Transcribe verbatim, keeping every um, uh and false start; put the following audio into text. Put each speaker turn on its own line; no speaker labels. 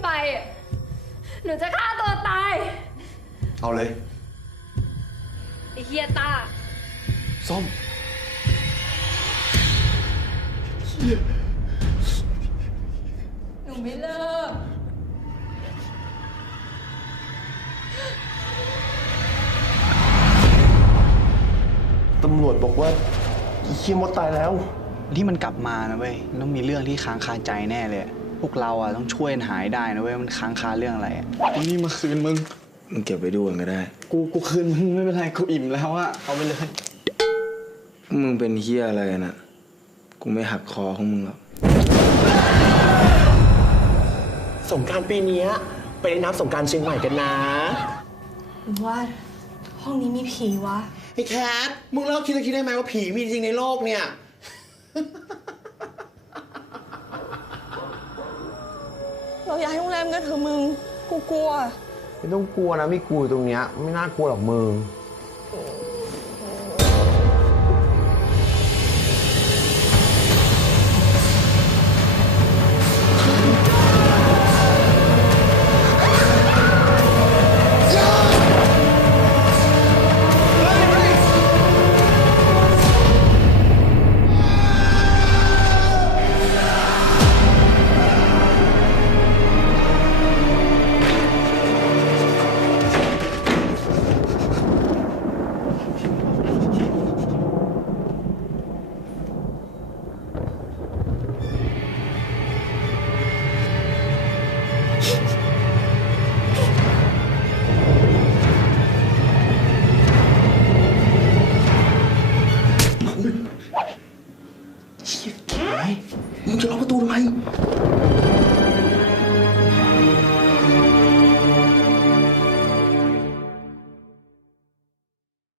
ไปหนูจะฆ่าตัวตาย
เอาเลย
ไอ้เฮียตา
ส้ม
หนูไม่เลิก
ตำรวจบอกว่าอีเคียมดตายแล้ว
ที่มันกลับมานะเว้ยต้องมีเรื่องที่ค้างคาใจแน่เลยพวกเราอ่ะต้องช่วยหายได้นะเว้ยมันค้างคาเรื่องอะไรนี่มาคืนมึง
มึงเก็บไปดูกันก็ได้
กูกูคืนมึงไม่เป็นไรกูอิ่มแล้วอะเอาไปเลย
มึงเป็นเฮียอะไรน่ะกูไม่หักคอของมึงหรอก
สงกรานต์ปีนี้ไปเล่นน้ำสงกรานต์เชียงใหม่กันนะ
หรือว่าห้องนี้มีผีวะ
ไอ้แคทมึงเลิกคิดแล้วคิดได้ไหมว่าผีมีจริงในโลกเนี่ย
เราย้ายโรงแรมกันเถอะมึงกูกลัว
ไม่ต้องกลัวนะไม่กลัวตรงเนี้ยไม่น่ากลัวหรอกมึง
มึงจะล็อกประตูทำไม